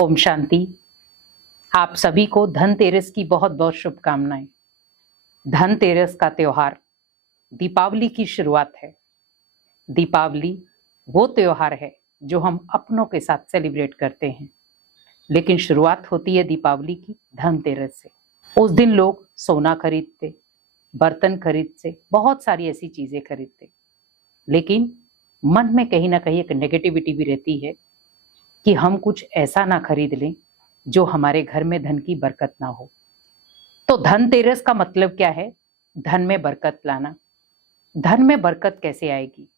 ओम शांति। आप सभी को धनतेरस की बहुत बहुत शुभकामनाएं। धनतेरस का त्योहार दीपावली की शुरुआत है। दीपावली वो त्योहार है जो हम अपनों के साथ सेलिब्रेट करते हैं, लेकिन शुरुआत होती है दीपावली की धनतेरस से। उस दिन लोग सोना खरीदते, बर्तन खरीदते, बहुत सारी ऐसी चीजें खरीदते, लेकिन मन में कहीं ना कहीं एक नेगेटिविटी भी रहती है कि हम कुछ ऐसा ना खरीद लें जो हमारे घर में धन की बरकत ना हो। तो धनतेरस का मतलब क्या है? धन में बरकत लाना। धन में बरकत कैसे आएगी?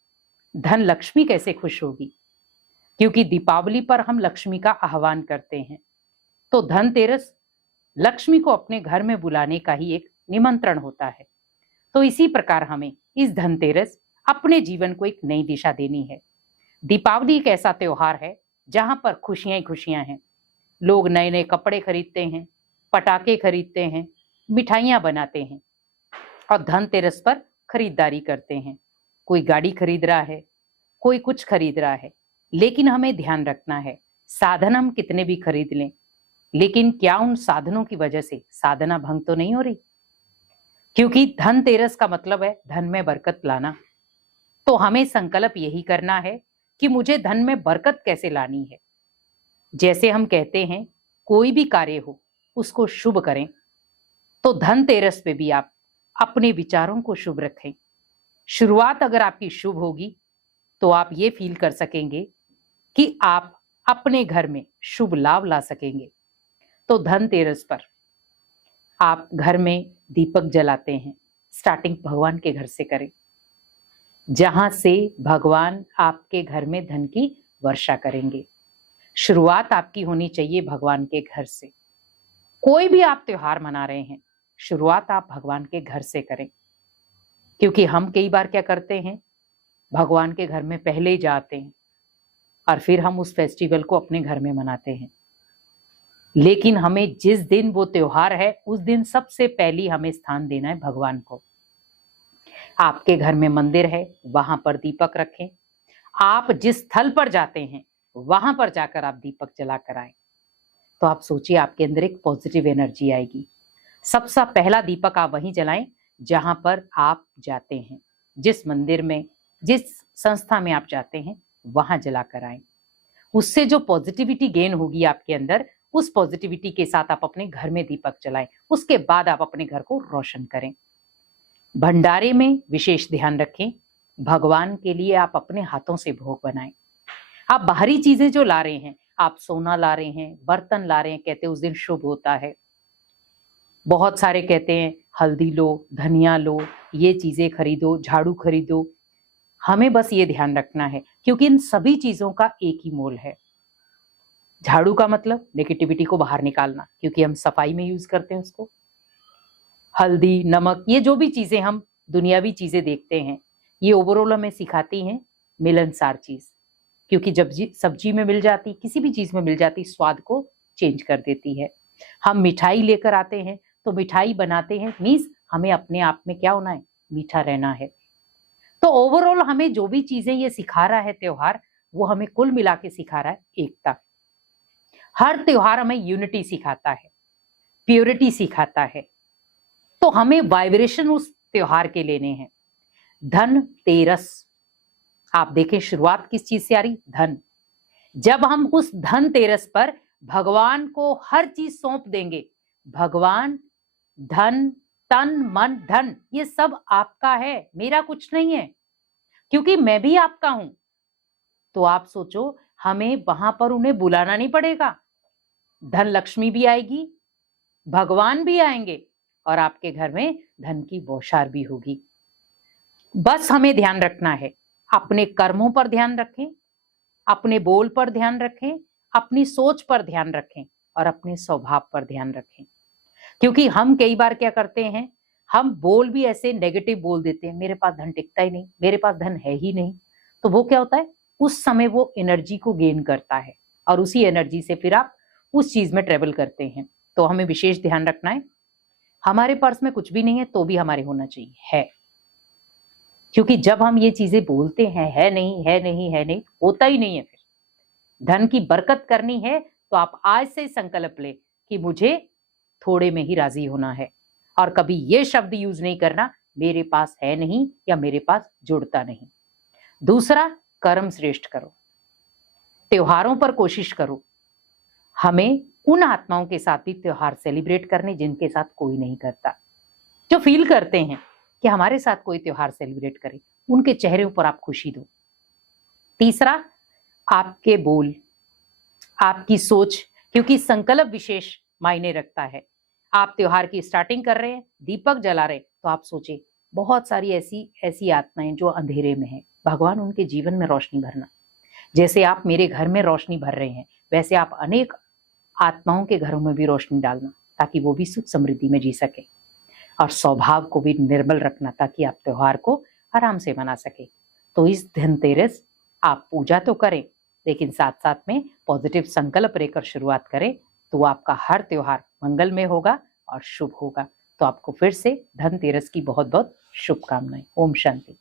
धन लक्ष्मी कैसे खुश होगी? क्योंकि दीपावली पर हम लक्ष्मी का आह्वान करते हैं, तो धनतेरस लक्ष्मी को अपने घर में बुलाने का ही एक निमंत्रण होता है। तो इसी प्रकार हमें इस धनतेरस अपने जीवन को एक नई दिशा देनी है। दीपावली एक ऐसा त्योहार है जहां पर खुशियां ही खुशियां हैं। लोग नए नए कपड़े खरीदते हैं, पटाखे खरीदते हैं, मिठाइयां बनाते हैं और धनतेरस पर खरीदारी करते हैं। कोई गाड़ी खरीद रहा है, कोई कुछ खरीद रहा है, लेकिन हमें ध्यान रखना है, साधन हम कितने भी खरीद लें, लेकिन क्या उन साधनों की वजह से साधना भंग तो नहीं हो रही? क्योंकि धनतेरस का मतलब है धन में बरकत लाना। तो हमें संकल्प यही करना है कि मुझे धन में बरकत कैसे लानी है। जैसे हम कहते हैं कोई भी कार्य हो उसको शुभ करें, तो धनतेरस पे भी आप अपने विचारों को शुभ रखें। शुरुआत अगर आपकी शुभ होगी तो आप ये फील कर सकेंगे कि आप अपने घर में शुभ लाभ ला सकेंगे। तो धनतेरस पर आप घर में दीपक जलाते हैं, स्टार्टिंग भगवान के घर से करें, जहां से भगवान आपके घर में धन की वर्षा करेंगे। शुरुआत आपकी होनी चाहिए भगवान के घर से। कोई भी आप त्योहार मना रहे हैं, शुरुआत आप भगवान के घर से करें। क्योंकि हम कई बार क्या करते हैं, भगवान के घर में पहले ही जाते हैं और फिर हम उस फेस्टिवल को अपने घर में मनाते हैं। लेकिन हमें जिस दिन वो त्योहार है उस दिन सबसे पहले हमें स्थान देना है भगवान को। आपके घर में मंदिर है, वहां पर दीपक रखें। आप जिस स्थल पर जाते हैं वहां पर जाकर आप दीपक जला कर आए, तो आप सोचिए आपके अंदर एक पॉजिटिव एनर्जी आएगी। सबसे पहला दीपक आप वहीं जलाएं जहां पर आप जाते हैं, जिस मंदिर में, जिस संस्था में आप जाते हैं, वहां जलाकर आए। उससे जो पॉजिटिविटी गेन होगी आपके अंदर, उस पॉजिटिविटी के साथ आप अपने घर में दीपक जलाएं। उसके बाद आप अपने घर को रोशन करें। भंडारे में विशेष ध्यान रखें। भगवान के लिए आप अपने हाथों से भोग बनाएं। आप बाहरी चीजें जो ला रहे हैं, आप सोना ला रहे हैं, बर्तन ला रहे हैं, कहते हैं उस दिन शुभ होता है। बहुत सारे कहते हैं हल्दी लो, धनिया लो, ये चीजें खरीदो, झाड़ू खरीदो। हमें बस ये ध्यान रखना है, क्योंकि इन सभी चीजों का एक ही मोल है। झाड़ू का मतलब नेगेटिविटी को बाहर निकालना, क्योंकि हम सफाई में यूज करते हैं उसको। हल्दी, नमक, ये जो भी चीजें हम दुनियावी चीजें देखते हैं, ये ओवरऑल हमें सिखाती हैं मिलनसार चीज। क्योंकि जब सब्जी में मिल जाती, किसी भी चीज में मिल जाती, स्वाद को चेंज कर देती है। हम मिठाई लेकर आते हैं तो मिठाई बनाते हैं, मीन्स हमें अपने आप में क्या होना है, मीठा रहना है। तो ओवरऑल हमें जो भी चीजें ये सिखा रहा है त्योहार, वो हमें कुल मिला के सिखा रहा है एकता। हर त्योहार हमें यूनिटी सिखाता है, प्योरिटी सिखाता है। तो हमें वाइब्रेशन उस त्योहार के लेने हैं। धनतेरस, आप देखें शुरुआत किस चीज से आ रही, धन। जब हम उस धनतेरस पर भगवान को हर चीज सौंप देंगे, भगवान धन, तन, मन, धन, ये सब आपका है, मेरा कुछ नहीं है, क्योंकि मैं भी आपका हूं। तो आप सोचो, हमें वहां पर उन्हें बुलाना नहीं पड़ेगा। धन लक्ष्मी भी आएगी, भगवान भी आएंगे और आपके घर में धन की बौछार भी होगी। बस हमें ध्यान रखना है, अपने कर्मों पर ध्यान रखें, अपने बोल पर ध्यान रखें, अपनी सोच पर ध्यान रखें और अपने स्वभाव पर ध्यान रखें। क्योंकि हम कई बार क्या करते हैं, हम बोल भी ऐसे नेगेटिव बोल देते हैं, मेरे पास धन टिकता ही नहीं, मेरे पास धन है ही नहीं। तो वो क्या होता है, उस समय वो एनर्जी को गेन करता है और उसी एनर्जी से फिर आप उस चीज में ट्रेवल करते हैं। तो हमें विशेष ध्यान रखना है, हमारे पर्स में कुछ भी नहीं है तो भी हमारे होना चाहिए है। क्योंकि जब हम ये चीजें बोलते हैं, है नहीं, है नहीं, है नहीं, होता ही नहीं है। फिर धन की बरकत करनी है तो आप आज से संकल्प ले कि मुझे थोड़े में ही राजी होना है और कभी ये शब्द यूज नहीं करना मेरे पास है नहीं या मेरे पास जुड़ता नहीं। दूसरा, कर्म श्रेष्ठ करो, त्योहारों पर कोशिश करो हमें उन आत्माओं के साथ भी त्योहार सेलिब्रेट करने जिनके साथ कोई नहीं करता, जो फील करते हैं कि हमारे साथ कोई त्योहार सेलिब्रेट करे, उनके चेहरे पर आप खुशी दो। तीसरा, आपके बोल, आपकी सोच, क्योंकि संकल्प विशेष मायने रखता है। आप त्योहार की स्टार्टिंग कर रहे हैं, दीपक जला रहे, तो आप सोचे बहुत सारी ऐसी आत्माएं जो अंधेरे में हैं, भगवान उनके जीवन में रोशनी भरना। जैसे आप मेरे घर में रोशनी भर रहे हैं, वैसे आप अनेक आत्माओं के घरों में भी रोशनी डालना, ताकि वो भी सुख समृद्धि में जी सके, और स्वभाव को भी निर्मल रखना ताकि आप त्योहार को आराम से मना सके। तो इस धनतेरस आप पूजा तो करें, लेकिन साथ साथ में पॉजिटिव संकल्प लेकर शुरुआत करें, तो आपका हर त्योहार मंगलमय होगा और शुभ होगा। तो आपको फिर से धनतेरस की बहुत बहुत शुभकामनाएं। ओम शांति।